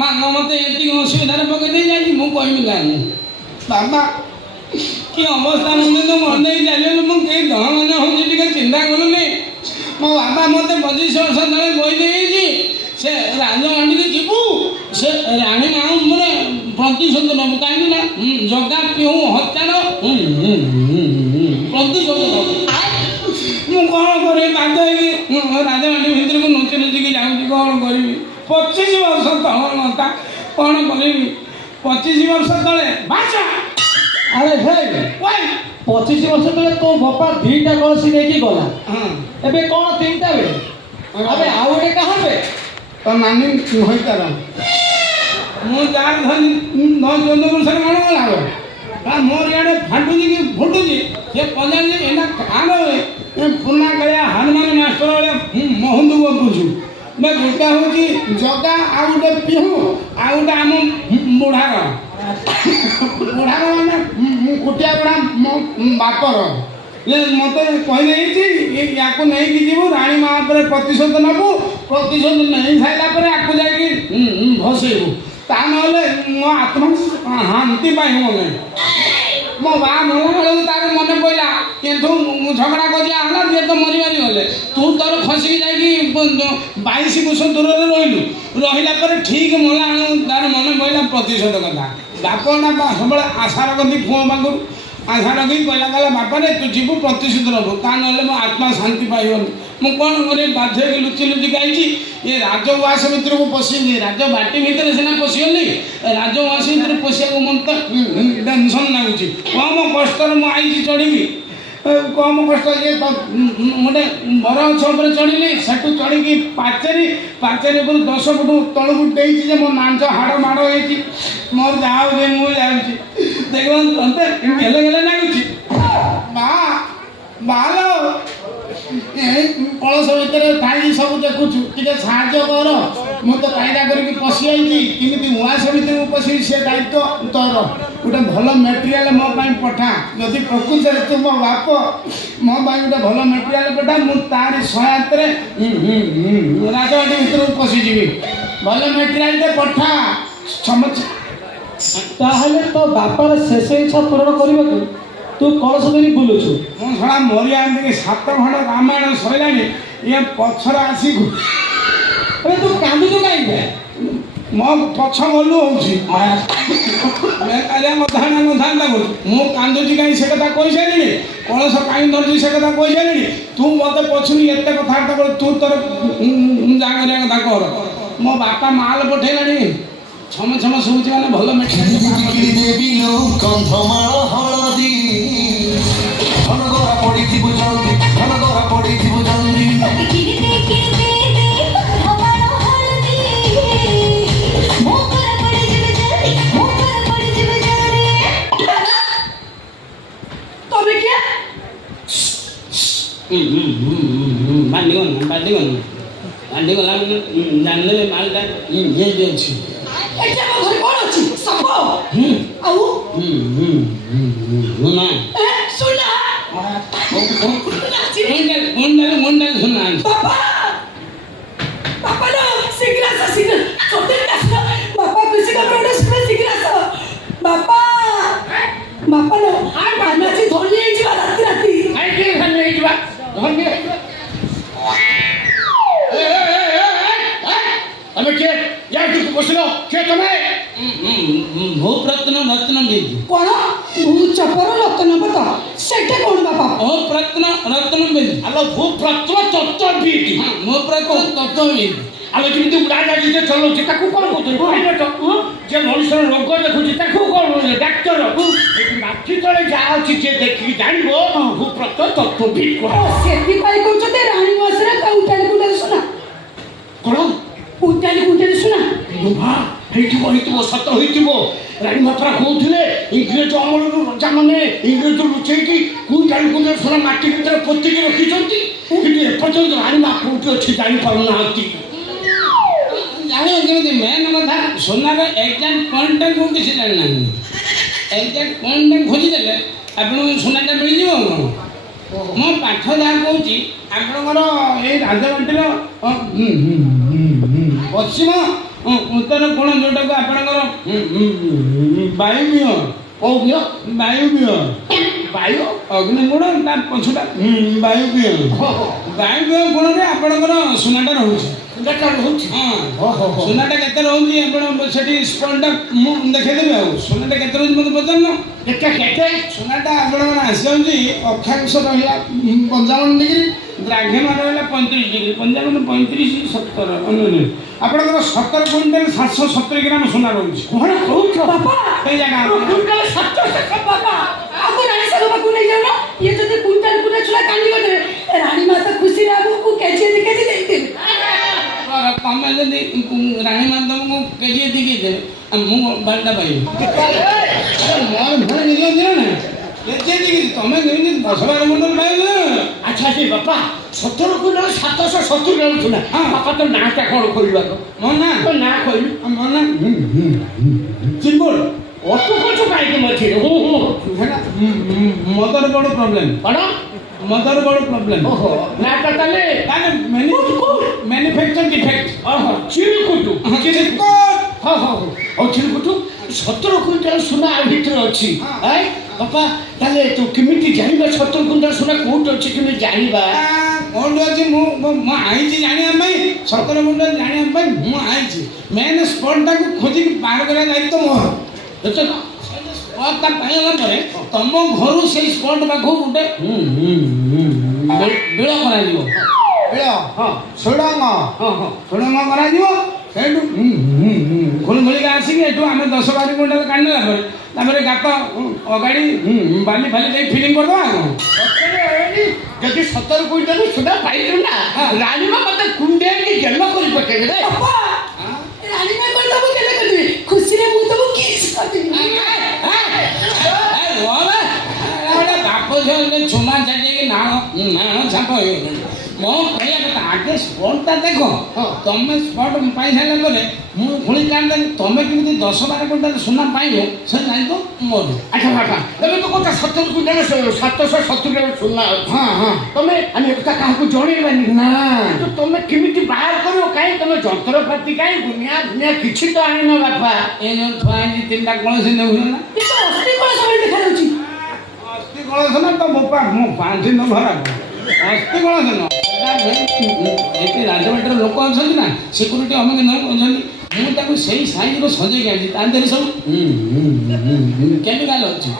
ବାବା ମୋତେ ଏତିକି ଅସୁବିଧାରେ ପକେଇ ଦେଇ ଯାଇଛି ମୁଁ କହିବି କାହିଁକି ବାବା କି ଅବସ୍ଥା ମୁଣ୍ଡେ ତ ମନେଇ ଚାଲିଗଲୁ ମୁଁ କେହି ଦହ ମନେ ହେଉଛି ଟିକେ ଚିନ୍ତା କରୁନି ମୋ ବାବା ମୋତେ 25 ବର୍ଷ ତଳେ କହି ଦେଇଛି ସେ ରାଜବାଟୀରେ ଯିବୁ ସେ ରାଣୀ ମା ଉପରେ ପ୍ରତିଶୋଧ ନେବୁ କାହିଁକି ନା ଜଗା ପିଉ ହତ୍ୟାର ପ୍ରତିଶୋଧ ନେବୁ ମୁଁ କ'ଣ କରିବି ବାଧ୍ୟ ହେଇକି ରାଜବାଟୀ ଭିତରକୁ ନୁଚି ନୁଚିକି ଯାଉଛି କ'ଣ କରିବି 25 ବର୍ଷ ତଳ କଥା କ'ଣ କରିବି 25 ବର୍ଷ ତଳେ ଭାଷା ଆରେ ଭାଇ 25 ବର୍ଷ ତଳେ ତୋ ବାପା 2ଟା କଳସି ନେଇକି ଗଲା ଏବେ କ'ଣ 3ଟା ବେ ଆବେ ଆଉ ଗୋଟେ କାହାବେ ତ ନାନୀ ହୋଇତାର ମୁଁ ଯାର ଧରି 10-14 ବର୍ଷରେ କ'ଣ ଗଲା ମୋର ଇଆଡ଼େ ଫାଟୁଛି କି ଫୁଟୁଛି ସେ ପଚାରିଛି ଏଇଟା କାହାର ପୁରୁଣା କାଳିଆ ହନୁମାନ ମାଷ୍ଟର ଭଳିଆ ମହନ୍ଦୁ ଗପୁଛୁ ବା ଗୋଟା ହେଉଛି ଜଗା ଆଉ ଗୋଟେ ପିହୁ ଆଉ ଗୋଟେ ଆମ ବୁଢ଼ାର ମାନେ କୁଟିଆ ବୁଢ଼ା ମୋ ବାପର ଇଏ ମୋତେ କହିଦେଇଛି ୟାକୁ ନେଇକି ଯିବୁ ରାଣୀ ମା ଉପରେ ପ୍ରତିଶୋଧ ନେବୁ ପ୍ରତିଶୋଧ ନେଇ ସାରିଲା ପରେ ୟାକୁ ଯାଇକି ଭସେଇବୁ ତା ନହେଲେ ମୋ ଆତ୍ମା ଶାନ୍ତି ପାଇବ ନାହିଁ ମୋ ବାହା ମଲା ବେଳକୁ ତାର ମନେ ପଡ଼ିଲା କିନ୍ତୁ ଝଗଡ଼ା କଜିଆ ହେଲା ଯିଏ ତ ମରିବାରି ଗଲେ ତୁ ତୋର ଖସିକି ଯାଇକି 22 କୋଶ ଦୂରରେ ରହିଲୁ ରହିଲା ପରେ ଠିକ୍ ମଲା ବେଳକୁ ତାର ମନେ ପଡ଼ିଲା ପ୍ରତିଶୋଧ କଥା ବାପଟା ସବୁବେଳେ ଆଶା ରଖନ୍ତି ପୁଅ ପାଖରୁ ଆଶା ରଖିକି କହିଲା ବାପାରେ ତୁ ଯିବୁ ପ୍ରତିଶୋଧ ନେବୁ ତା ନହେଲେ ମୋ ଆତ୍ମା ଶାନ୍ତି ପାଇବନି ମୁଁ କ'ଣ କରିବି ବାଧ୍ୟ ହେଇକି ଲୁଚି ଲୁଚି ଗାଇଛି ଏ ରାଜଉଆସ ଭିତରକୁ ପଶିନି ରାଜବାଟୀ ଭିତରେ ସିନା ପଶିଗଲି ରାଜଉଆସ ଭିତରେ ପଶିବାକୁ ମୋତେ ଟେନସନ୍ ଲାଗୁଛି କମ୍ କଷ୍ଟରେ ମୁଁ ଆଇଛି ଚଢ଼ିବି କମ୍ କଷ୍ଟ ଇଏ ଗୋଟେ ବରଗଛ ଉପରେ ଚଢ଼ିଲି ସେଠୁ ଚଢ଼ିକି ପାଚେରୀ ଉପରୁ 10 ଫୁଟ ତଳକୁ ଦେଇଛି ଯେ ମୋ ନାଞ୍ଚ ହାଡ଼ ମାଡ଼ ହେଇଛି ମୋର ଯାହା ହେଉଛି ମୁଁ ଯାଉଛି ଦେଖିବ ତତେ ଗେଲେ ଗେଲେ ଲାଗୁଛି ବାଲ ଏଇ କଳସ ଭିତରେ ଥାଇ ସବୁ ଦେଖୁଛୁ ଟିକେ ସାହାଯ୍ୟ କର ମୁଁ ତ କାଇଦା କରିକି ପଶିଯାଇଛି କେମିତି ଉଆସ ଭିତରକୁ ପଶିବି ସେ ଦାୟିତ୍ୱ ତୋର ଗୋଟେ ଭଲ ମେଟେରିଆଲ ମୋ ପାଇଁ ପଠା ଯଦି ପ୍ରକୃତରେ ତୁ ମୋ ବାପ ମୋ ପାଇଁ ଗୋଟେ ଭଲ ମେଟେରିଆଲ ପଠା ମୁଁ ତାରି ସହାୟତାରେ ରାଜବାଟୀ ଭିତରକୁ ପଶିଯିବି ଭଲ ମେଟେରିଆଲଟେ ପଠା ତାହେଲେ ତୋ ବାପାର ଶେଷ ଇଚ୍ଛା ପୂରଣ କରିବାକୁ ତୁ କଳସ ଧରି ବୁଲୁଛୁ ମୁଁ ଶଳା ମରିଆ ଏମିତି 7 ଖଣ୍ଡ ରାମାୟଣ ସରିଲାଣି ଇଏ ପଛରେ ଆସି ଏବେ ତୁ କାନ୍ଦୁଛୁ କାହିଁକି ମୋ ପଛ ମଲୁ ହେଉଛି କଥାଟା କରୁଛୁ ମୁଁ କାନ୍ଦୁଛି କାହିଁ ସେ କଥା କହିସାରିଲିଣି କଳସ କାହିଁ ଧରୁଛି ସେ କଥା କହିସାରିଲିଣି ତୁ ମୋତେ ପଛରୁ ଏତେ କଥାବାର୍ତ୍ତା କରୁ ତୁ ତୋର ଯା କରିବା କଥା କର ମୋ ବାପା ମାଲ ପଠେଇଲାଣି ଛମ ଛମ ଶୁଭୁଛି ମାନେ ଭଲ ବାନ୍ଧିଗଲା ଜାଣିଲେ ମାଲଟା ଅଛି भूप्रत्न रत्न बीज कौन भूचपर रत्न बता सेटे कौन बापा भूप्रत्न रत्न बीज अलो भूप्रत्न तत्व बीज हां भूप्रत्न तत्व बीज अलो किंतु उड़ा जाजी जे चलो जे ताकू कोन बोतल कहले तो जे मनुष्य रोग देखुची ताकू कोन डॉक्टर माथि तळे जा अछि जे देखि जानिबो भूप्रत्न तत्व बीज को सेति पाई कहते रानी वासरा काउटाली कुटा सुना कोन उटाली सुना दुभा ହେଇଥିବ ସତ ହେଇଥିବ ରାଣୀ ମାତ୍ରା କହୁଥିଲେ ଇଂରେଜ ଅମଳରୁ ରଜାମାନେ ଇଂରେଜ ଲୁଚେଇକି କୁଇଣ୍ଟାଲ ସୁନା ମାଟି ଭିତରେ ପୋତିକି ରଖିଛନ୍ତି କିନ୍ତୁ ଏପର୍ଯ୍ୟନ୍ତ ରାଣୀ ମା କୋଉଠି ଅଛି ଜାଣିପାରୁନାହାନ୍ତି ଜାଣିବ କେମିତି ମେନ୍ କଥା ସୁନାର ଏକ୍ଜାକ୍ଟ ପଏଣ୍ଟଟା କୋଉଠି ସେ ଜାଣିନାହାନ୍ତି ଏକ୍ଜାକ୍ଟ ପଏଣ୍ଟଟା ଖୋଜିଦେଲେ ଆପଣଙ୍କୁ ସୁନାଟା ମିଳିଯିବ କ'ଣ ମୋ ପାଠ ଯାହା କହୁଛି ଆପଣଙ୍କର ଏଇ ରାଜବାଟୀର ପଶ୍ଚିମ ଉତ୍ତର କୋଣ ଯୋଉଟାକୁ ଆପଣଙ୍କର ବାୟୁବ୍ୟୁହ କୋଉ ଦିଅ ବାୟୁବ୍ୟୁହ ବାୟୁ ଅଗ୍ନିଗୁଣ ତା ପଛଟା ବାୟୁବ୍ୟୁହ ବାୟୁବ୍ୟୁହ କୋଣରେ ଆପଣଙ୍କର ସୁନାଟା ରହୁଛି ସୁନାଟା ରହୁଛି ସୁନାଟା କେତେ ରହୁଛି ଆପଣ ସେଠି ସ୍ପଟଟା ମୁଁ ଦେଖେଇଦେବି ଆଉ ସୁନାଟା କେତେ ରହୁଛି ମୋତେ ପଚାରୁନ କେତେ ସୁନାଟା ଆପଣଙ୍କର ଆସିଯାଉଛି ଅକ୍ଷାଂଶ ରହିଲା 55 ଡିଗ୍ରୀ ଦ୍ରାଘିମା ରହିଲା 35 ଡିଗ୍ରୀ 55 35 70 ଆପଣଙ୍କର 17 କୁଇଣ୍ଟାଲ 770 ଗ୍ରାମ ସୁନା ରହୁଛି କଣ କହୁଛ ବାପା ସେଇ ଜାଗା କୁଇଣ୍ଟାଲ 700 ବାପା ଆମକୁ ରାଣୀ ସାଙ୍ଗ ପାଖକୁ ନେଇ ଯାଉନ ଇଏ ଯଦି କୁଇଣ୍ଟାଲ କୁଇଣ୍ଟାଲ ଛୁଆ କାନ୍ଦି କରିଦେବେ ରାଣୀ ମା ତ ଖୁସିରେ ଆମକୁ କେଜିଏ ଦି କେଜି ଦେଇଦେବେ ତମେ ଯଦି ରାଣୀ ମାଧବଙ୍କୁ କେଜିଏ ଦିକେ ଦେବେ ମୁଁ ବାଳିଟା ପାଇବି ମୋର ଭୁଲ ନିଜ ନା କେଜିଏ ଦିକେ ତମେ କେମିତି 10-12 କୁଇଣ୍ଟାଲ ପାଇବେ ଆଚ୍ଛା ସେ ବାପା 17 କୁଇଣ୍ଟାଲ 770 ଗ୍ରାମ ସୁନା ବାପା ତ ନାଁଟା କ'ଣ କରିବାକୁ ମୋ ନା ତ ନାଁ କହିଲୁ ମୋ ନା ଚିମ୍ବୁଲ ଅଟୁ କଛୁ କାହିଁକି ମଝିରେ ମଦର ବଡ଼ ପ୍ରୋବ୍ଲେମ୍ କ'ଣ ମଦର ବଡ଼ ପ୍ରୋବ୍ଲେମ୍ ଓହୋ ନାଁଟା ତାହେଲେ ମ୍ୟାନୁଫ୍ୟାକ୍ଚର ଡିଫେକ୍ଟ ଓହୋ ଚିରୁକୁଟୁ ହଉ ଚିରୁକୁଟୁ 17 କୁଇଣ୍ଟାଲ ସୁନା ଆ ଭିତରେ ଅଛି ବାପା ତାହେଲେ ତୁ କେମିତି ଜାଣିବା 17 କୁଇଣ୍ଟାଲ ସୁନା କୋଉଠି ଅଛି କେମିତି ଜାଣିବା କୋଉଠି ଅଛି ମୁଁ ଆଇଛି ଜାଣିବା ପାଇଁ 17 କୁଇଣ୍ଟାଲ ଜାଣିବା ପାଇଁ ମୁଁ ଆଇଛି ମେନ୍ ସ୍ପଟଟାକୁ ଖୋଜିକି ବାହାର କରିବା ଦାୟିତ୍ୱ ମୋର ସ୍ପଟଟା ପାଇଗଲା ପରେ ତମ ଘରୁ ସେଇ ସ୍ପଟ ପାଖକୁ ଗୋଟେ ବିଳ କରାଯିବ ବିଳ ସୁଡ଼ଙ୍ଗ ସୁଡ଼ଙ୍ଗ କରାଯିବ ସେଇଠୁ ଖୋଳି ଖୋଳିକି ଆସିକି ଏଠୁ ଆମେ 10-12 କୁଇଣ୍ଟାଲ କାଢ଼ିଦେଲା ପରେ ତାପରେ ଗାତ ଅଗାଡ଼ି ବାଲି ଫାଲି ଦେଇ ଫିଲିଂ କରିଦେବା ଆଉ ଯଦି 17 କୁଇଣ୍ଟାଲ ସୁନା ପାଇଲୁ ନା ରାଣୀମା ମତେ କୁଣ୍ଡେଇକି ଗେଲ କରି ପକେଇବେ ରେ ବାପା ରାଣୀ ମା କରି ତମକୁ କେଲେ କରିଦେବେ ଖୁସିରେ ମୁଁ ତମକୁ କିସ୍ କରିଦେବି ବାପ ଝିଅ ଛୁମା ଚାଟିକି ନାଣ ଛାପ ହେଇଗଲାଣି ମୋ କହିବା କଥା ଆଗେ ସ୍ପଟଟା ଦେଖ ତମେ ସ୍ପଟ ପାଇସାରିଲା ପରେ ମୁଁ ପୁଣି କାଢ଼ିଦେବି ତମେ କେମିତି 10-12 କୁଇଣ୍ଟାଲ ସୁନା ପାଇବ ସେ ଦାୟିତ୍ୱ ମୋର ଆଚ୍ଛା ବାପା ତମେ ତ କହୁଛ 17 କୁଇଣ୍ଟାଲ 770 ଗ୍ରାମ ସୁନା ଅଛି ତମେ ଆମେ ଏକଥା କାହାକୁ ଜଣେଇବାନି ନା ତମେ କେମିତି ବାହାର କରିବ କାହିଁ ତମେ ଯନ୍ତ୍ରପାତି କାହିଁ ଦୁନିଆ କିଛି ତ ଆଣିନ ବାପା ଏ ଯୋଉ ଥୁଆ ହେଇଛି 3ଟା କଳସି ନେଉଛ ନା କିନ୍ତୁ ଅସ୍ତି କଣ ସବୁବେଳେ ଦେଖାଯାଉଛି ଅସ୍ତି କଳସ ନା ତ ବୋପା ମୁଁ 5 ଦିନ ଧରା ଅସ୍ତି କଳସ ନୁହଁ ଏଠି ରାଜବାଟୀର ଲୋକ ଅଛନ୍ତି ନା ସିକ୍ୟୁରିଟି ଅମକ ନ ଅଛନ୍ତି ମୁଁ ତାକୁ ସେଇ ସାଇଜ୍ର ସଜେଇକି ଆଣିଛି ତା ଦେହରେ ସବୁ କେମିକାଲ ଅଛି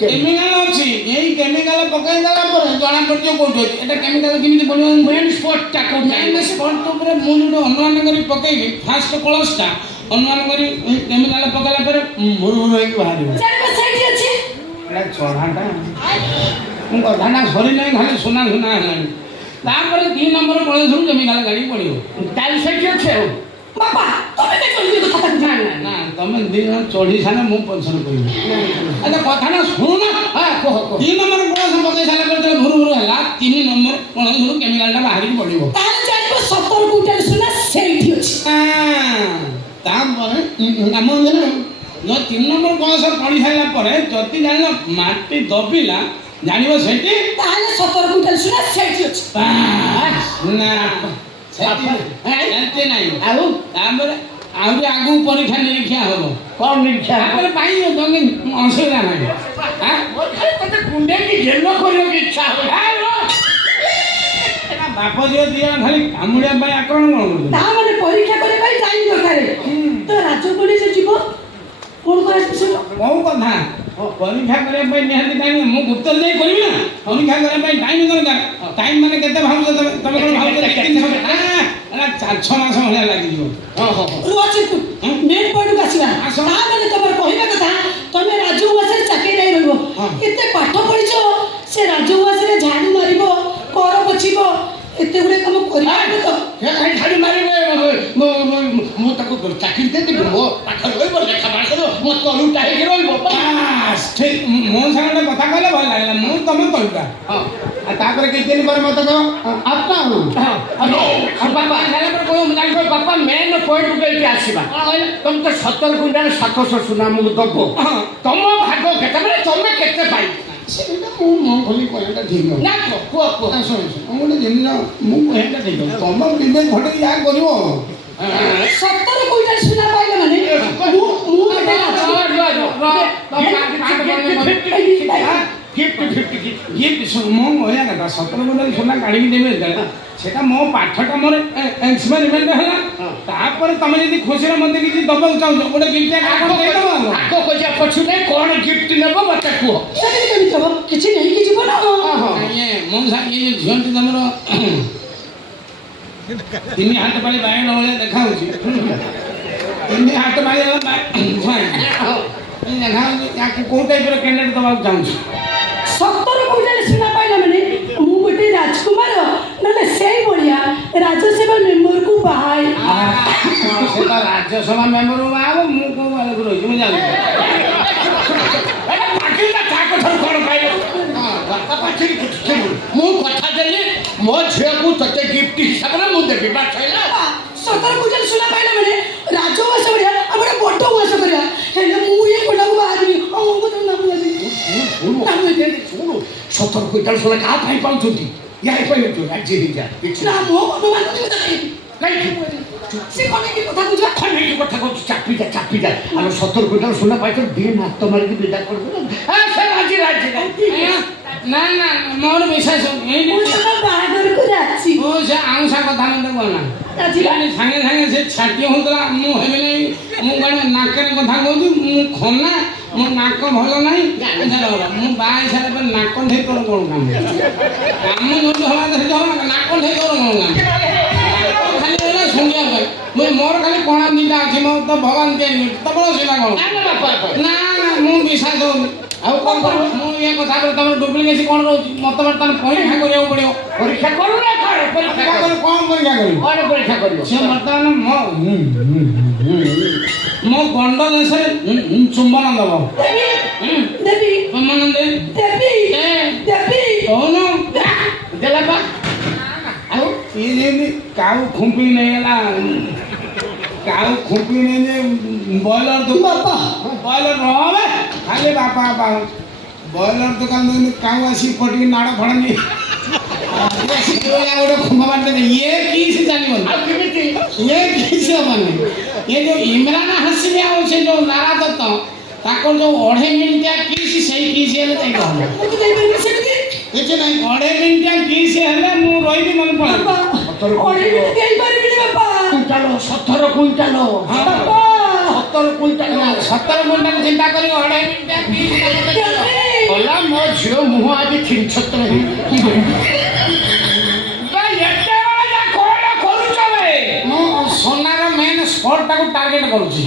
କେମିକାଲ ଅଛି ଏଇ କେମିକାଲ ପକାଇ ଦେଲା ପରେ ଜଣା ପଡ଼ିଯିବ କୋଉଠି ଅଛି ଏଟା କେମିକାଲ କେମିତି ପଡ଼ିବ ମେନ୍ ସ୍ପଟଟା ମେନ୍ ସ୍ପଟ ଉପରେ ମୁଁ ଯୋଉଠି ଅନୁମାନ କରି ପକେଇବି ଫାଷ୍ଟ କଳସଟା ଅନୁମାନ କରି କେମିକାଲ ପକାଇଲା ପରେ ଭୁରୁ ଭୁରୁ ହେଇକି ବାହାରିବ ଚାରିପା ସାଇଡ୍ ଅଛି ଏଟା ଚଢ଼ାଟା ମୁଁ କଥାଟା ସରିନାହିଁ ଖାଲି ସୁନା ସୁନା ହେଲାଣି ତାପରେ 2 ନମ୍ବର କଳସରୁ କେମିକାଲ ଗାଡ଼ି ପଡ଼ିବ ତାହେଲେ ସେଇଠି ଅଛି ଆଉ ବାପା ତମେ କାଇଁ କହିଲି କଥା ନା ନା ନା ତମେ 2 ଜଣ ଚଢ଼ି ସାରିଲେ ମୁଁ ପଛରେ କହିବି ଆଚ୍ଛା କଥାଟା ଶୁଣୁନ 2 ନମ୍ବର କଳସ ପକେଇ ସାରିଲା ପରେ ଯେତେବେଳେ ଭୁରୁ ଭୁରୁ ହେଲା 3 ନମ୍ବର କଳସରୁ କେମିକାଲଟା ବାହାରିକି ପଡ଼ିବ ତାହେଲେ ଜାଣିବ 17 କୁଇଣ୍ଟାଲ ସୁନା ସେଇଠି ଅଛି ତାପରେ ଆମ ଯୋଉ 3 ନମ୍ବର କଳସ ପଡ଼ି ସାରିଲା ପରେ ଯଦି ଜାଣିଲ ମାଟି ଦବିଲା ଜାଣିବ ସେଠି ତାହେଲେ 17 କୁଇଣ୍ଟାଲ ସୁନା ସେଇଠି ଅଛି ନା ସେଠି ନାହିଁ ଆଉ ତାପରେ ଆହୁରି ଆଗକୁ ପରୀକ୍ଷା ନିରୀକ୍ଷା ହବ କ'ଣ ନିରୀକ୍ଷା ତାପରେ ପାଇବ ତମେ ଅସୁବିଧା ନାହିଁ ତତେ କୁଣ୍ଡେଇକି ଗେଲ କରିବାକୁ ଇଚ୍ଛା ହୁଏ ବାପ ଝିଅ 2 ଜଣ ଖାଲି କାମୁଡ଼ିବା ପାଇଁ ଆକ୍ରମଣ କ'ଣ କରୁଛନ୍ତି ତା ମାନେ ପରୀକ୍ଷା କରିବା ପାଇଁ ଟାଇମ୍ ଦରକାର ତ ରାଜକୋଟି ଯେ ଯିବ କ'ଣ କରାଯିବ ସେ କୋଉ କଥା ପରୀକ୍ଷା କରିବା ପାଇଁ ନିହାତି ଟାଇମ୍ ମୁଁ ଗୁପ୍ତରେ ଯାଇ କରିବି ନା ପରୀକ୍ଷା କରିବା ପାଇଁ ଟାଇମ୍ ଦରକାର ଟାଇମ୍ ମାନେ କେତେ ଭାବୁଛ ତମେ କ'ଣ ଭାବୁଛ 4-6 ମାସ ଭଳିଆ ଲାଗିଯିବ ରୁହ ମେନ୍ ପଏଣ୍ଟକୁ ଆସିବା ତା ମାନେ ତମର କହିବା କଥା ତମେ ରାଜଉଆସରେ ଚାକିରି ନେଇ ରହିବ ଏତେ ପାଠ ପଢିଛ ସେ ରାଜଉଆସରେ ଝାଡୁ ମାରିବ କର ପୋଛିବ ଏତେ ଗୁଡେ କାମ କରିବା ତ ଝାଡୁ ମାରିବେ ମୁଁ ତାକୁ ଚାକିରି ଦେଇଦେବି ମୋ ପାଖରେ ରହିବ ଲେଖା ପାଠ କରିବ ମୋ ତଳୁଟା ହେଇକି ରହିବ ଠିକ୍ ମୋ ସାଙ୍ଗେ କଥା କହିଲେ ଭଲ ଲାଗିଲା ମୁଁ ତମେ କହିବା ତାପରେ କିଛି ଦିନ ପରେ ମତେ କହ ବାପା ମେନ୍ ପଏଣ୍ଟକୁ ଏଇଠି ଆସିବା ତମେ ତ 17 କୁଇଣ୍ଟାଲ 700 ସୁନା ମୁଁ ଦବ ତମ ଭାଗ କେତେ ମାନେ ତମେ କେତେ ପାଇ ସେଇଟା ମୁଁ ମୋ ଖୋଲି କହିବାଟା ଠିକ୍ ନୁହଁ ନା କୁହ ଶୁଣ ଗୋଟେ ଜିନିଷ ମୁଁ କହିବାଟା ଠିକ୍ ତମ ବିବେକ ଘଟେଇ ଯାହା କରିବ 17 କୁଇଣ୍ଟାଲ ସୁନା ପାଇଲା ମାନେ ମୁଁ ଗୋଟେ ମୁଁ କହିବା କଥା 17 କୁଇଣ୍ଟାଲ ସୁନା କାଢ଼ିକି ଦେବି ଯେତେବେଳେ ସେଟା ମୋ ପାଠଟା ମୋର ଏକ୍ସପେରିମେଣ୍ଟ ହେଲା ତାପରେ ତମେ ଯଦି ଖୁସିରେ ମତେ କିଛି ଦବାକୁ ଚାହୁଁଛ ଗୋଟେ ଗିଫ୍ଟ ଦେଇଦେବ ଆଗ ଖୋଜିବା ପଛୁ ନାହିଁ କଣ ଗିଫ୍ଟ ନେବ ମତେ କୁହ ସେମିତି କେମିତି ହବ କିଛି ନେଇକି ଯିବ ନା ମୁଁ ଇଏ ଝିଅଟି ତମର 3 ହାତ ପାଳି ବାଇଗଣ ଭଳିଆ ଦେଖାଉଛି 3 ହାତ ପାଳି ଦେଖାଉଛି ତାକୁ କୋଉ ଟାଇପର କ୍ୟାଣ୍ଡିଡେଟ୍ ଦେବାକୁ ଚାହୁଁଛି 17 କୁଇଣ୍ଟାଲ ସୁନା ପାଇଲା ମାନେ ମୁଁ ଗୋଟେ ରାଜକୁମାର ନହେଲେ ସେଇ ଭଳିଆ ରାଜ୍ୟସଭା ମେମ୍ବରକୁ ବାହାଇ ସେ ତ ରାଜ୍ୟସଭା ମେମ୍ବର ବାହା ହବ ମୁଁ କୋଉ ବେଳକୁ ରହିଛି ମୁଁ ଜାଣିଛି ମୁଁ କଥା ଦେଲି ମୋ ଝିଅକୁ ତତେ ଗିଫ୍ଟ ହିସାବରେ ମୁଁ ଦେବି ବା ସଇଲା 17 କୁଇଣ୍ଟାଲ ସୁନା ପାଇଲା ମାନେ ରାଜଉଆସ ଭଳିଆ ଆମେ ଗୋଟେ ବଡ଼ ଉଆସ କରିବା ହେଲେ ମୁଁ ଏ ଗୋଟାକୁ ବାହାରିବି ଶୁଣୁ 17 କୁଇଣ୍ଟାଲ ସୁନା କାହା ପାଇଁ ପାଉଛନ୍ତି ୟା ପାଇଁ ରାଜି ହେଇଯା ନା ମୋ ଅନୁମାନ ସେ କନେକି କଥା କହୁଛ ଖନେଇକି କଥା କହୁଛୁ ଚାପି ଯା ଆମେ 17 କୁଇଣ୍ଟାଲ ସୁନା ପାଇଛୁ ଦିନ ହାତ ମାରିକି ବିଦା କରିଦେବୁ ସେ ରାଜି ନା ନା ମୋର ବିଶ୍ୱାସ ମୁଁ ତମ ବାହାଘରକୁ ରାଜି ସେ ଆଉଁସା କଥା ମତେ କହନା ସାଙ୍ଗେ ସାଙ୍ଗେ ସେ ଛାଟି ହଉଥିଲା ମୁଁ ହେବି ନାହିଁ ମୁଁ କଣ ନାକରେ କଥା କହୁଛି ମୁଁ ଖନା ମୋ ନାକ ଭଲ ନାହିଁ ମୁଁ ବାହା ହେଇସାରିଲା ପରେ ନାକ ଠେଇ ତୋର କଣ କାମ ଯୋଉଠି ହବା ସେଠି ହବ ନାକ ଠେଇ ତୋର କଣ କାମ ଖାଲି ହେଲା ଶୁଣିବା ପାଇଁ ମୁଁ ମୋର ଖାଲି କଣା ଦିଟା ଅଛି ମୋ ତ ଭଗବାନ ତିଆରି ତମର ସେଟା କଣ ନା ନା ମୁଁ ବିଶ୍ୱାସ ହଉନି ଆଉ କଣ କରିବ ମୁଁ ଏ କଥା ତମର ଡୁପ୍ଲିକେଟ କଣ ରହୁଛି ମତେ ବର୍ତ୍ତମାନ ପରୀକ୍ଷା କରିବାକୁ ପଡିବ ପରୀକ୍ଷା କରୁ ନା କଣ ପରୀକ୍ଷା କଣ ପରୀକ୍ଷା କରିବ କଣ ପରୀକ୍ଷା କରିବ ସେ ବର୍ତ୍ତମାନ ମୋ ଗଣ୍ଡ ଦେଶରେ ଚୁମ୍ବନ ଦବ ଦେବି ଚୁମ୍ବନ ଦେବି କହୁନ ଦେଲା ବା ଆଉ ଇଏ ଯେମିତି କାଉ ଖୁମ୍ପି ନେଇଗଲା କାଉ ଖୁମ୍ପି ନେଇ ଯେ ବ୍ରଏଲର ବାପା ବ୍ରଏଲର ରହବେ ଖାଲି ବାପା ବ୍ରଏଲର ଦୋକାନ କାଉ ଆସିକି ପଟିକି ନାଡ଼ ଫଡ଼ ନେଇ ଗୋଟେ ଖୁମ୍ପ ବାଟ ଇଏ କିଛି ଜାଣିବନି ଇଏ କିଛି ହବନି ଇଏ ଯୋଉ ଇମ୍ରାନ ହାସିନି ଆଉ ସେ ଯୋଉ ନାରା ଦତ୍ତ ତାଙ୍କର ଯୋଉ 2.5 ମିନିଟିଆ କିସ୍ ସେଇ କିସ୍ ହେଲେ ଯାଇକି ହବ କିଛି ନାହିଁ 2.5 ମିନିଟିଆ କିସ୍ ହେଲେ ମୁଁ ରହିବି ମନେ ପଡ଼ିବ 17 କୁଇଣ୍ଟାଲ 17 କୁଇଣ୍ଟାଲ ଚିନ୍ତା କରି 2.5 ମିନିଟିଆ କିସ୍ ଗଲା ମୋ ଝିଅ ମୁହଁ ଆଜି ଛିନଛତ୍ର ମୁଁ সোনার মেন স্পটটাকে টার্গেট করছি